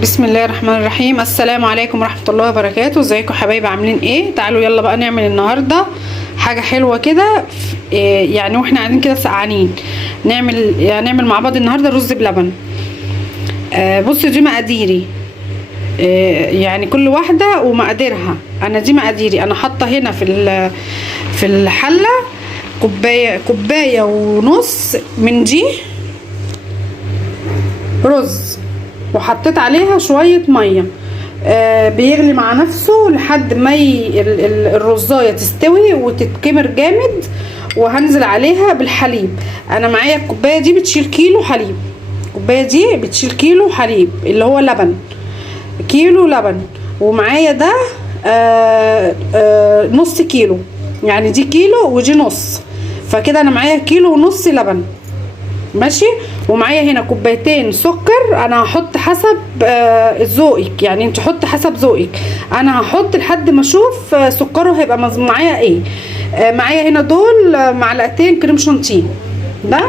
بسم الله الرحمن الرحيم. السلام عليكم ورحمة الله وبركاته. ازيكم حبايبي، عاملين ايه؟ تعالوا يلا بقى نعمل النهاردة حاجة حلوة كده. يعني واحنا قاعدين كده سقعانين نعمل مع بعض النهاردة رز بلبن. بصوا دي مقاديري. يعني كل واحدة ومقاديرها. انا دي مقاديري، انا حاطة هنا في الحلة كوباية ونص من دي رز، وحطيت عليها شوية مية. بيغلي مع نفسه لحد ما الرزاية تستوي وتتكمر جامد، وهنزل عليها بالحليب. انا معايا الكوباية دي بتشيل كيلو حليب. الكوباية دي بتشيل كيلو حليب اللي هو لبن، كيلو لبن. ومعايا ده نص كيلو، يعني دي كيلو ودي نص، فكده انا معايا كيلو ونص لبن ماشي. ومعايا هنا كوبايتين سكر، انا هحط حسب ذوقك، يعني انت حط حسب ذوقك. انا هحط لحد ما اشوف سكره هيبقى معايا ايه. معايا هنا دول معلقتين كريم شانتيه، ده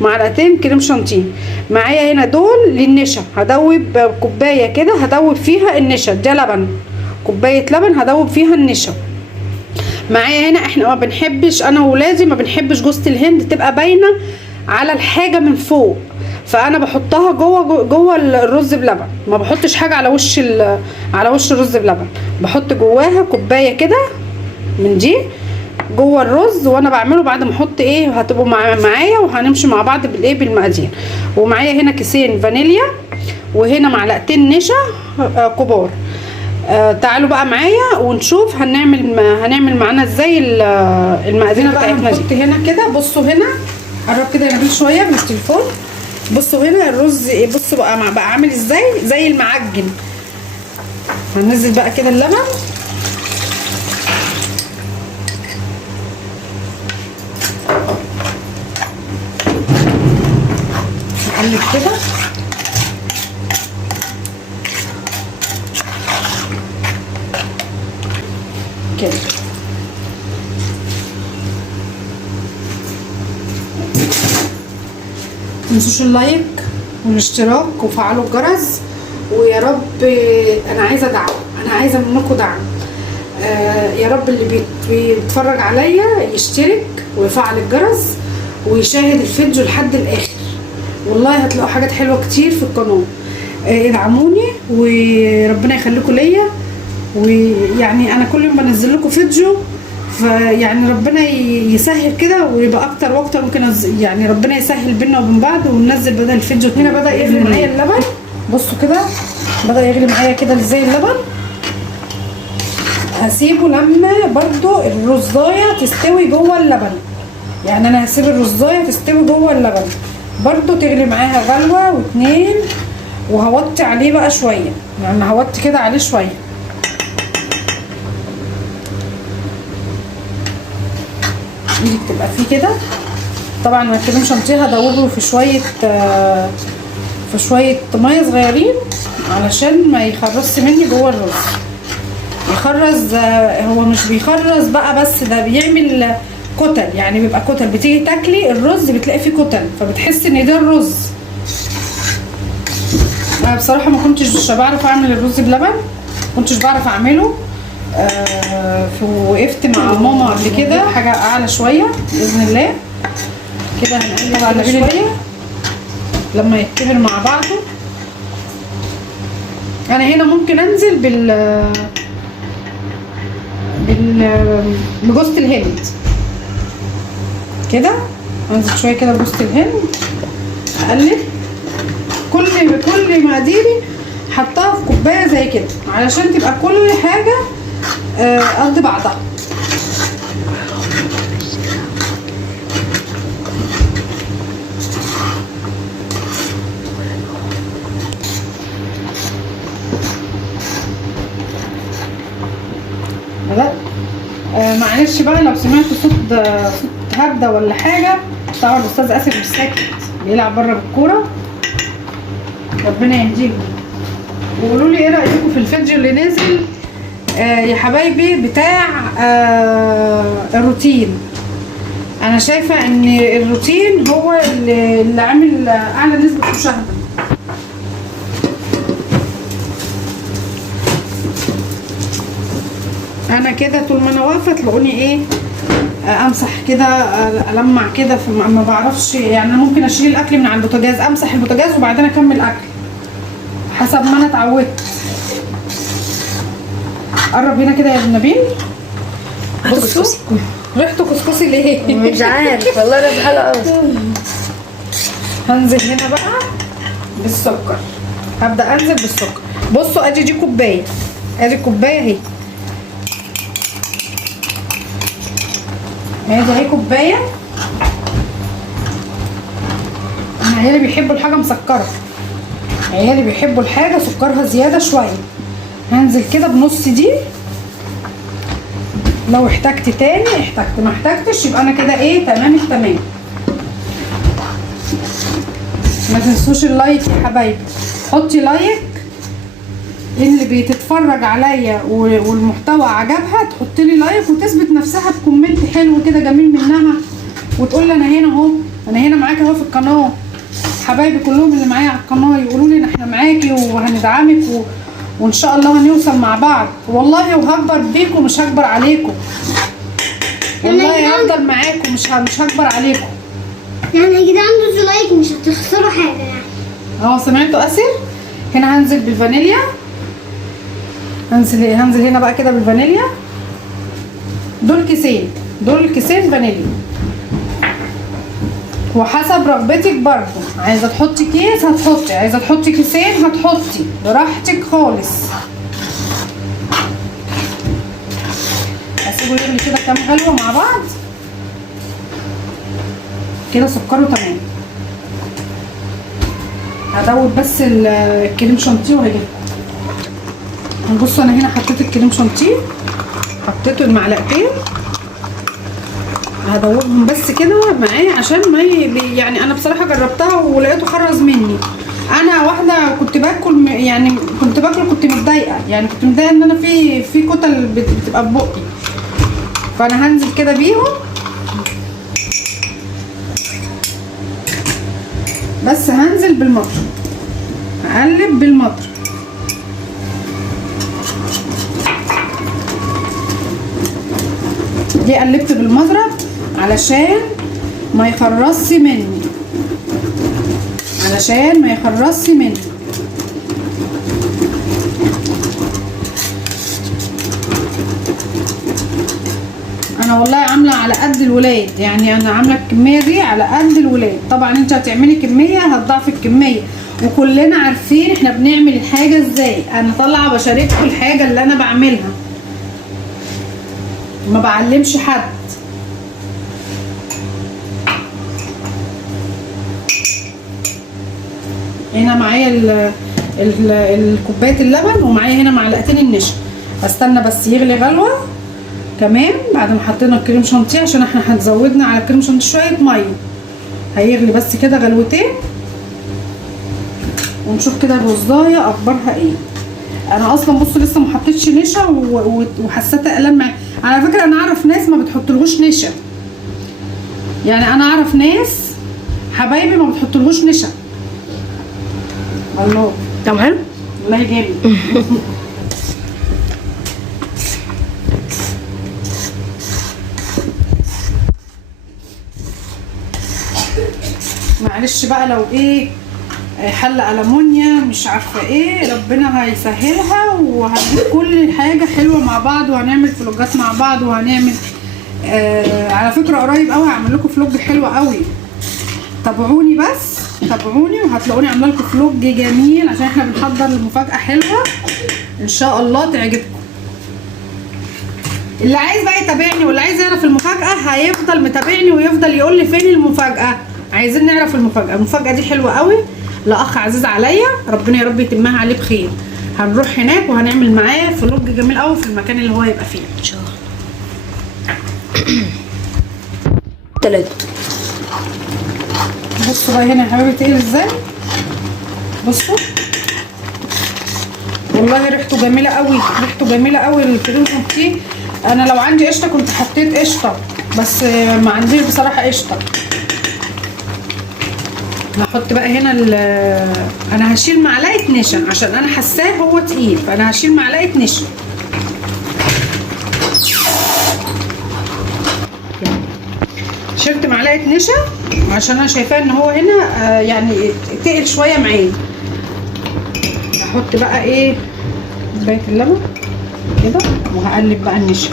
معلقتين كريم شانتيه. معايا هنا دول للنشا، هدوب كوبايه كده هدوب فيها النشا، ده لبن، كوبايه لبن هدوب فيها النشا. معايا هنا احنا ما بنحبش، انا وولادي ما بنحبش جوزة الهند تبقى باينه على الحاجه من فوق، فانا بحطها جوه الرز بلبن. ما بحطش حاجه على وش الرز بلبن، بحط جواها كوبايه كده من دي جوه الرز. وانا بعمله بعد ما احط ايه، هتبقوا معايا وهنمشي مع بعض بالايه بالمقادير. ومعايا هنا كيسين فانيليا، وهنا معلقتين نشا كبار. تعالوا بقى معايا ونشوف هنعمل معانا ازاي المقادير بتاعتنا دي. هنا كده بصوا، هنا قرب كده يا نبيل شويه من التليفون. بصوا هنا الرز، بصوا بقى عامل ازاي، زي المعجن. هننزل بقى كده اللبن، نقلب كده كده. متنسوش اللايك والاشتراك وفعلوا الجرس، ويا رب انا عايزه دعم، انا عايزه منكم دعم. يا رب اللي بيتفرج عليا يشترك ويفعل الجرس ويشاهد الفيديو لحد الاخر، والله هتلاقوا حاجات حلوه كتير في القناه. ادعموني وربنا يخليكم ليا. ويعني انا كل يوم بنزل لكم فيديو، فيعني ربنا يسهل كده ويبقى اكتر واكتر. ممكن يعني ربنا يسهل بينا وبين بعض وننزل بدل الفيديو. هنا بدا يغلي معايا اللبن، بصوا كده بدا يغلي معايا كده ازاي اللبن. هسيبه لما برضو الرزايه تستوي جوه اللبن، يعني انا هسيب الرزايه تستوي جوه اللبن برضو، تغلي معاها غلوه واتنين. وهوطي عليه بقى شويه، يعني هوطي كده عليه شويه. دي بتبقى فيه كده. طبعا ما الكريم شانتيه هدوبه في شويه ميه صغيرين علشان ما يخرصش مني جوه الرز. يخرز، هو مش بيخرز بقى، بس ده بيعمل كتل، يعني بيبقى كتل. بتيجي تاكلي الرز بتلاقي فيه كتل، فبتحس ان ده الرز. انا بصراحه ما كنتش بعرف اعمل الرز بلبن، كنتش بعرف اعمله. وقفت مع ماما قبل كده حاجه اعلى شويه باذن الله. كده هنقلب على شويه لما يتكمل مع بعضه. انا هنا ممكن انزل بجوزة الهند كده، انزل شويه كده بجوزة الهند، اقلب كل مقاديري حطها في كوبايه زي كده علشان تبقى كل حاجه قد بعضها. معلش بقى لو سمعتوا صوت هبده ولا حاجه، طبعا الاستاذ اسف مش ساكت، بيلعب بره بالكوره. ربنا يهديكم. وقولوا لي ايه رايكم في الفيديو اللي نازل يا حبايبي بتاع الروتين. انا شايفه ان الروتين هو اللي عامل اعلى نسبه مشاهده. انا كده طول ما انا واقفه تلاقوني ايه امسح كده، المع كده، ما بعرفش يعني. انا ممكن اشيل الاكل من على البوتاجاز، امسح البوتاجاز وبعدين اكمل اكل حسب ما انا اتعودت. قرب هنا كده يا ابن نبيل. بصوا ريحته كسكسي ليه؟ مش عارف والله، انا بحلقه اصلا. هنزل هنا بقى بالسكر، هبدا انزل بالسكر. بصوا ادي دي كوبايه، ادي الكوبايه اهي، ادي اهي كوبايه. انا عيالي بيحبوا الحاجه مسكره، عيالي بيحبوا الحاجه سكرها زياده شويه. هنزل كده بنص دي، لو احتجت تاني احتجت، ما احتجتش يبقى انا كده ايه تمام التمام. ما تنسوش اللايك يا حبايبي، حطي لايك. اللي بتتفرج عليا والمحتوى عجبها تحط لي لايك وتثبت نفسها بكومنت حلو كده جميل منها، وتقول لي انا هنا اهو، انا هنا معاكي اهو في القناه. حبايبي كلهم اللي معايا على القناه يقولوا لي احنا معاكي وهندعمك وان شاء الله هنوصل مع بعض. والله وهكبر بيكم مش هكبر عليكم، والله هفضل معاكم مش هكبر عليكم. يعني يا جدعان دوسوا لايك مش هتخسروا حاجه يعني. اهو سمعتوا اسر. هنا هنزل بالفانيليا، هنزل هنا بقى كده بالفانيليا. دول كيسين فانيليا، وحسب رغبتك برضو. عايزه تحطي كيس هتحطي، عايزه تحطي كيسين هتحطي، براحتك خالص. هسيبه يغلي كده كام غلوه مع بعض كده. سكره تمام. هدوب بس الكريم شانتيه وهجيبكم. بصوا انا هنا حطيت الكريم شانتيه، حطيته المعلقتين، هدوبهم بس كده معايا عشان ما يعني انا بصراحه جربتها ولقيته خرز مني. انا واحده كنت باكل يعني كنت متضايقه، يعني كنت متضايقه ان انا في كتل بتبقى في بقي، فانا هنزل كده بيهم بس. هنزل بالمضرب، هقلب بالمضرب. ليه قلبت بالمضرب؟ علشان ما يخرصش مني، علشان ما يخرصش مني. انا والله عامله على قد الولاد، يعني انا عامله الكميه دي على قد الولاد. طبعا انت هتعملي كميه هتضاعفي الكميه، وكلنا عارفين احنا بنعمل الحاجه ازاي. انا طالعه بشارككم الحاجه اللي انا بعملها، ما بعلمش حد. هنا معايا الكوبايه اللبن، ومعايا هنا معلقتين النشا. هستنى بس يغلي غلوه كمان بعد ما حطينا الكريم شانتيه، عشان احنا هنزودنا على الكريم شانتيه شويه ميه. هيغلي بس كده غلوتين ونشوف كده الرزايه اخبارها ايه. انا اصلا بصوا لسه ما حطيتش نشا وحسيتها قلم معايا. على فكره انا اعرف ناس ما بتحطلهوش نشا، يعني انا اعرف ناس حبايبي ما بتحطلهوش نشا. الله طعم حلو والله جامد. معلش بقى لو ايه حله ألمونيا مش عارفه ايه، ربنا هيسهلها وهنجيب كل حاجه حلوه مع بعض، وهنعمل فلوجات مع بعض، وهنعمل على فكره قريب قوي هعمل لكم فلوج حلو قوي. تابعوني بس، تابعوني وهتلاقوني عامله لكم فلوج جميل، عشان احنا بنحضر لمفاجاه حلوه ان شاء الله تعجبكم. اللي عايز بقى يتابعني واللي عايز يعرف المفاجاه هيفضل متابعني ويفضل يقول لي فين المفاجاه. عايزين نعرف المفاجاه. المفاجاه دي حلوه قوي لاخ عزيز عليا، ربنا يا رب يتمها عليه بخير. هنروح هناك وهنعمل معاه فلوج جميل قوي في المكان اللي هو يبقى فيه ان شاء الله. 3. بصوا بقى هنا يا حبايبي تقيل ازاي. بصوا والله ريحته جميله قوي، ريحته جميله قوي الكريم شانتيه. انا لو عندي قشطه كنت حطيت قشطه، بس ما عنديش بصراحه قشطه. هحط بقى هنا انا هشيل معلقه نشا عشان انا حاساه هو تقيل، فانا هشيل معلقه نشا. شلت معلقه نشا عشان انا شايفاه ان هو هنا يعني تقل شويه معايا. هحط بقى ايه كوبايه اللبن كده وهقلب بقى النشا.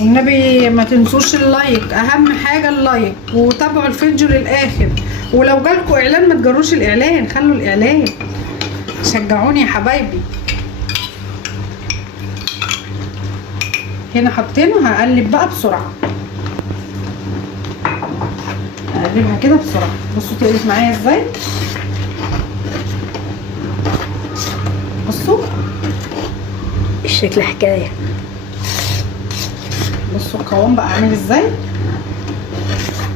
والنبي ما تنسوش اللايك، اهم حاجه اللايك، وتابعوا الفيديو للاخر. ولو جالكوا اعلان ما تجروش الاعلان، خلوا الاعلان، شجعوني يا حبايبي. هنا حطينا، هقلب بقى بسرعه، هقلبها كده بسرعه. بصوا تقلب معايا ازاي، بصوا الشكل حكايه. بصوا القوام بقى عامل ازاي،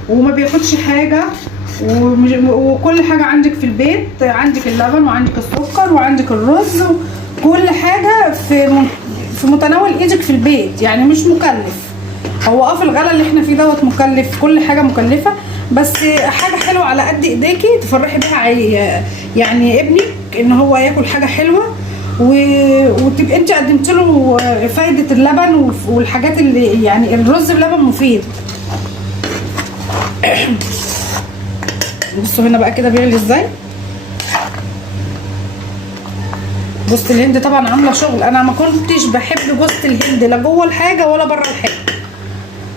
وما بياخدش حاجه، وكل حاجه عندك في البيت، عندك اللبن وعندك السكر وعندك الرز، كل حاجه في متناول ايدك في البيت، يعني مش مكلف. هو في الغلا اللي احنا فيه دوت مكلف، كل حاجه مكلفه، بس حاجه حلوه على قد ايديكي تفرحي بيها يعني ابنك ان هو ياكل حاجه حلوه، وتبقى انت قدمت له فايده اللبن والحاجات اللي يعني الرز بلبن مفيد. بصوا هنا بقى كده بيغلي ازاي. جوز الهند طبعا عامله شغل، انا ما كنتش بحب جوز الهند لا جوه الحاجه ولا بره الحاجه،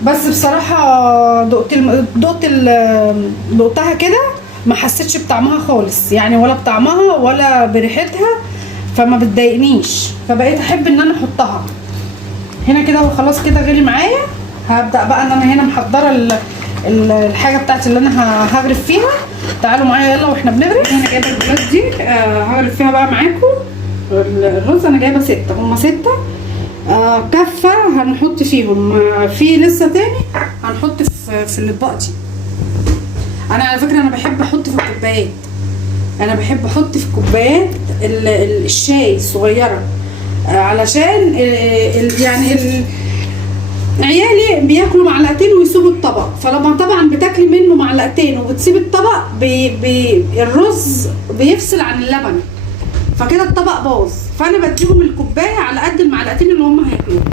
بس بصراحه دقتها كده ما حسيتش بطعمها خالص، يعني ولا بطعمها ولا بريحتها، فما بتضايقنيش، فبقيت احب ان انا احطها هنا كده. وخلاص كده غلي معايا، هبدا بقى ان انا هنا محضره الحاجه بتاعتي اللي انا هغرف فيها. تعالوا معايا يلا واحنا بنغرف. انا جايبه البلاد دي هغرف فيها بقى معاكم الرز. انا جايبه 6، هما 6 كفه هنحط فيهم، في لسه تاني هنحط في الاطباق دي. انا على فكره انا بحب احط في الكوبايات، انا بحب احط في كوبايات الشاي الصغيره، علشان يعني عيالي بياكلوا معلقتين ويسيبوا الطبق، فلما طبعا بتاكلي منه معلقتين وبتسيب الطبق الرز بيفصل عن اللبن، فكده الطبق باظ. فانا بديهم الكوبايه على قد المعلقتين اللي هم هياكلوهم.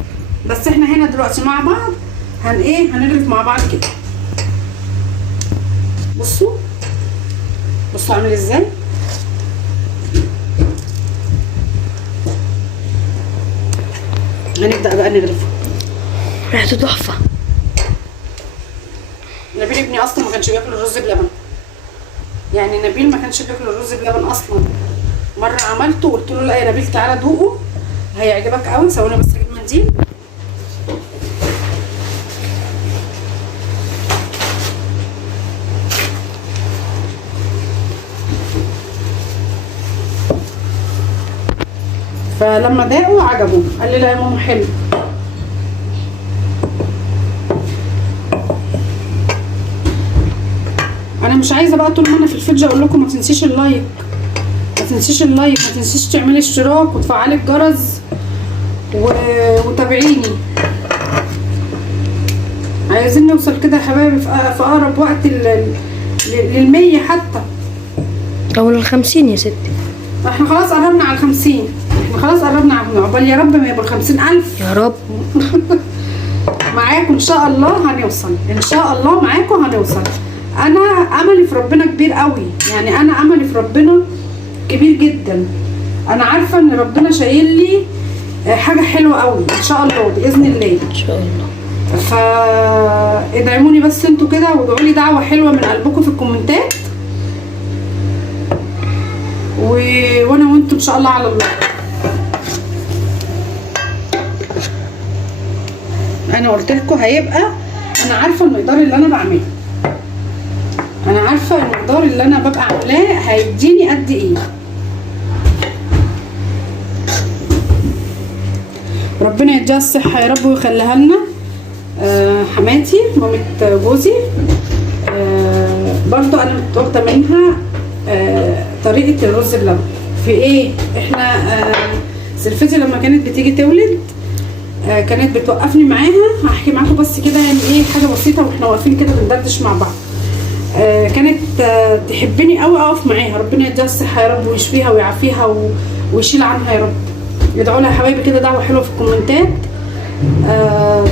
بس احنا هنا دلوقتي مع بعض هنغرف مع بعض كده. بصوا عامل ازاي. هنبدأ بقى نغرفه. ريحته تحفه. نبيل ابني اصلا ما كانش بياكل الرز بلبن، يعني نبيل ما كانش بياكل الرز بلبن اصلا. مره عملته وقلت له لا يا نبيل تعالى دوقه هيعجبك قوي. ثواني بس اجيب منديل. فلما داقه عجبه قال لي لا يا ماما حلو. انا مش عايزه بقى طول ما انا في الفيديو اقول لكم ما تنسيش اللايك، ما تنسيش تعملي اشتراك وتفعلي الجرس وتابعيني. عايزين نوصل كده يا حبايبي في اقرب وقت لل100 حتى، او لل50 يا ستي. احنا خلاص قربنا على 50، احنا خلاص قربنا عقبال يا رب ما يبقى 50,000 يا رب. معاكم ان شاء الله هنوصل، ان شاء الله معاكم هنوصل. انا املي في ربنا كبير قوي، يعني انا املي في ربنا كبير جدا. انا عارفه ان ربنا شايل لي حاجه حلوه قوي ان شاء الله باذن الله. ان شاء الله. فادعموني بس انتوا كده، وادعوا لي دعوه حلوه من قلبكم في الكومنتات، وانا وانتوا ان شاء الله على الله. انا قلت لكم هيبقى، انا عارفه المقدار اللي انا بعمله، انا عارفه المقدار اللي انا ببقى عاملاه هيديني قد ايه. ربنا يديها الصحه يا رب ويخليها لنا. حماتي مامة جوزي برضو انا واخده منها طريقه الرز بلبن. في ايه؟ احنا سلفتي لما كانت بتيجي تولد كانت بتوقفني معاها. هحكي معاكم بس كده يعني ايه حاجه بسيطه واحنا واقفين كده بندردش مع بعض. كانت تحبني قوي اقف معاها. ربنا يديها الصحه يا رب ويشفيها ويعافيها ويشيل عنها يا رب. ادعوا لها يا حبايبي كده دعوه حلوه في الكومنتات.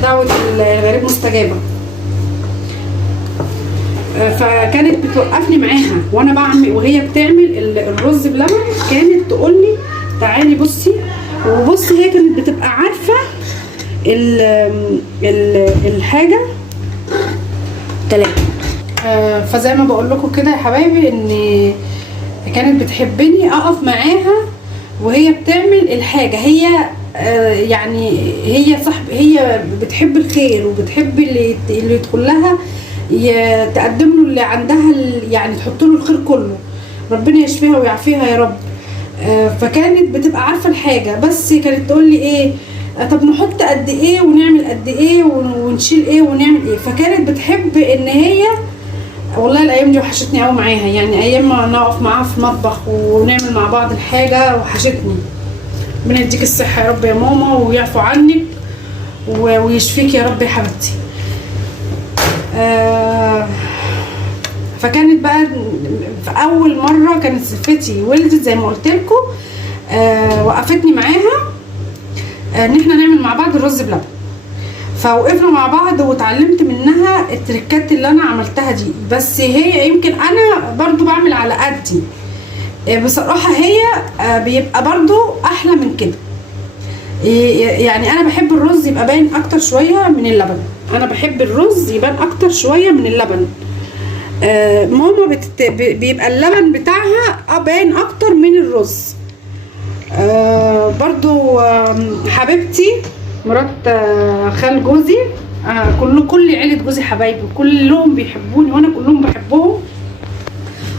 دعوة الغريب مستجابة. فكانت بتوقفني معاها وانا بعمل وهي بتعمل الرز بلبن، كانت تقول لي تعالي بصي. وبصي هي كانت بتبقى عارفه الحاجه 3. فزي ما بقول لكم كده يا حبايبي، ان كانت بتحبني اقف معاها وهي بتعمل الحاجه. هي يعني هي بتحب الخير، وبتحب اللي يدخل لها تقدم له اللي عندها، يعني تحط له الخير كله. ربنا يشفيها ويعافيها يا رب. فكانت بتبقى عارفه الحاجه، بس كانت تقول لي ايه، طب نحط قد ايه ونعمل قد ايه ونشيل ايه ونعمل ايه. فكانت بتحب ان هي، والله الايام دي وحشتني قوي معاها، يعني ايام ما نقف معاها في المطبخ ونعمل مع بعض الحاجه وحشتني. ربنا يديك الصحه يا رب يا ماما، ويعفو عنك ويشفيك يا رب يا حبيبتي. فكانت بقى في اول مره كانت سلفتي ولدت زي ما قلت لكم، وقفتني معاها ان احنا نعمل مع بعض الرز بلبن. فوقفنا مع بعض واتعلمت منها التركات اللي انا عملتها دي. بس هي يمكن انا برضو بعمل على قدي بصراحه، هي بيبقى برضو احلى من كده. يعني انا بحب الرز يبقى باين اكتر شويه من اللبن، انا بحب الرز يبان اكتر شويه من اللبن. ماما بيبقى اللبن بتاعها باين اكتر من الرز. برضو حبيبتي مرات خال جوزي، كل عيله جوزي حبايبي، كلهم بيحبوني وانا كلهم بحبهم.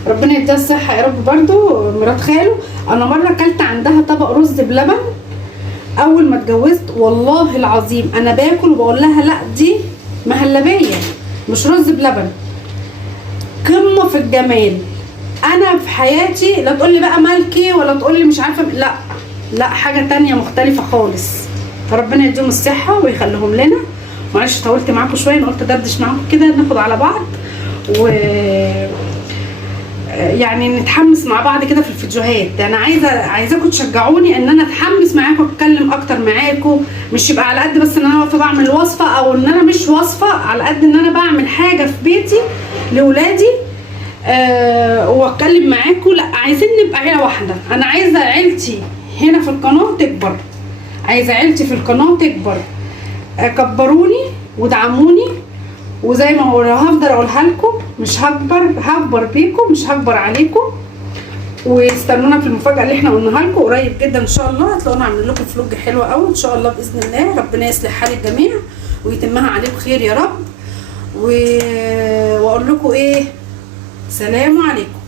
ربنا يديها الصحه يا رب. برضو مرات خاله، انا مره اكلت عندها طبق رز بلبن اول ما اتجوزت، والله العظيم انا باكل وبقول لها لا دي مهلبيه مش رز بلبن، قمه في الجمال. انا في حياتي لا تقولي بقى مالكي ولا تقولي مش عارفه، لا حاجه تانية مختلفه خالص. فربنا يديهم الصحه ويخليهم لنا. معلش طولت معاكم شويه، انا قلت ادردش معاكم كده ناخد على بعض، و يعني نتحمس مع بعض كده في الفيديوهات. انا عايزاكم تشجعوني ان انا اتحمس معاكم واتكلم اكتر معاكم، مش يبقى على قد بس ان انا واقفه بعمل وصفه، او ان انا مش وصفه، على قد ان انا بعمل حاجه في بيتي لاولادي واتكلم معاكم. لا، عايزين نبقى عيله واحده. انا عايزه عيلتي هنا في القناه تكبر، عايزه عيلتي في القناه تكبر. كبروني ودعموني، وزي ما هفضل اقولها لكم، مش هكبر بيكم، مش هكبر عليكم. واستنونا في المفاجاه اللي احنا قلناها لكم قريب جدا ان شاء الله. هتلاقونا عاملين لكم فلوج حلو قوي ان شاء الله باذن الله. ربنا يصلح حال الجميع ويتمها عليكم خير يا رب. واقول لكم ايه، سلام عليكم.